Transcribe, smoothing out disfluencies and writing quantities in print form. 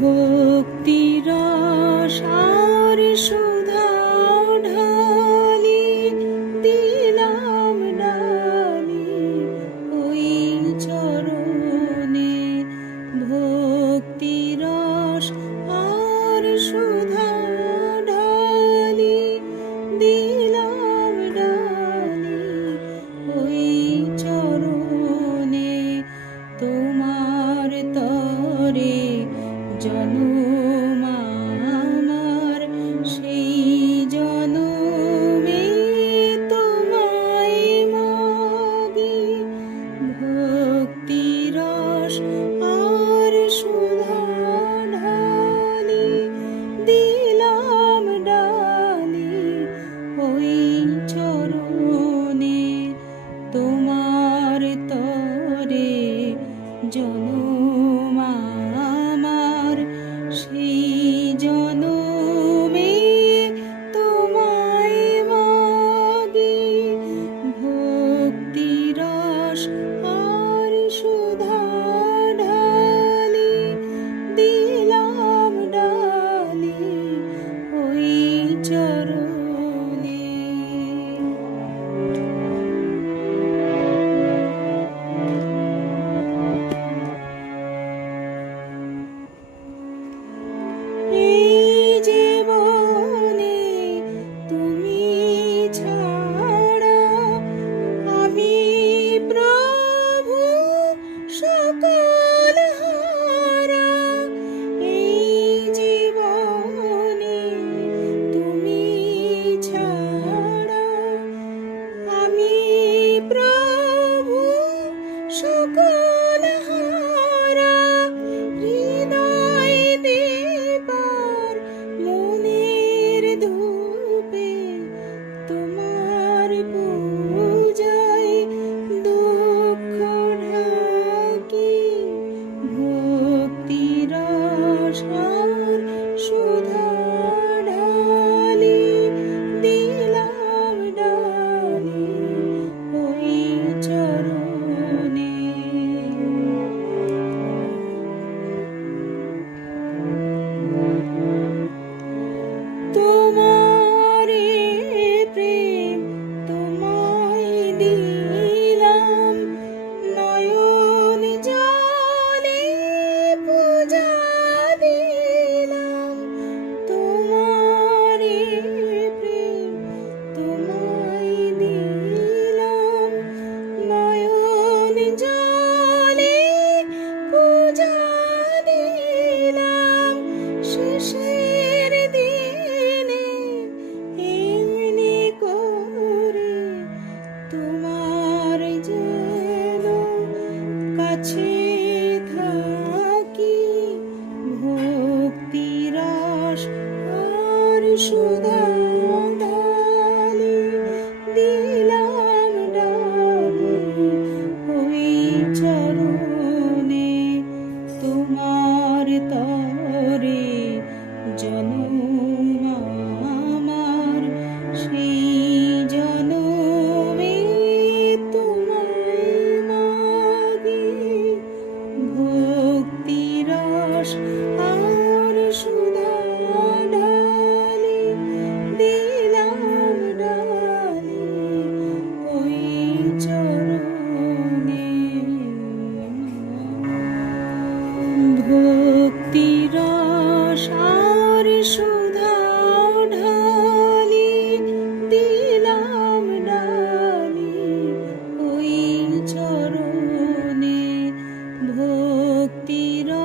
ভক্তিরস আর সুধা ঢালি দিলাম ডালি ওই চরণে। ভক্তিরস আর সুধা ঢালি দিলাম ডালি ওই চরণে। তোমার তরে জনম আমার, সেই জনমে তোমায় মাগি। ভক্তিরস আর সুধা ঢালি দিলাম ডালি ওই চরণে। তোমার তরে জনম আমার, সেই জনমে তোমায় মাগি। ভক্তিরস আর সুধা ঢালি দিলাম ডালি ওই চরণে। এই জীবনে তুমি ছাড়া আমি প্রভু সকল হারা। এই জীবনে তুমি ছাড়া আমি প্রভু সকল হারা। হৃদয় দেবার মনের ধূপে তোমার পূজায় দুঃখ ঢাকি। ভক্তিরস আর সুধা ঢালি দিলাম ডালি ওই চরণে। তোমারে প্রেম তোমায় দিলাম, নয়ন জলে পূজা দিলাম। তোমারে প্রেম তোমায় দিলাম, নয়ন জলে পূজা দিলাম। শেষের দিনে এমনি করে তোমার যেন কাছে থাকি। ভক্তিরস আর সুধা ঢালি দিলাম ডালি ওই চরণে। তোমার তরে জনম আমার, সেই জনমে তোমায় মাগি। ভক্তিরস আর সুধা ঢালি দিলাম ডালি ওই চরণে। ভক্তিরস আর সুধা ঢালি দিলাম ডালি ওই চরণে। ভক্তিরস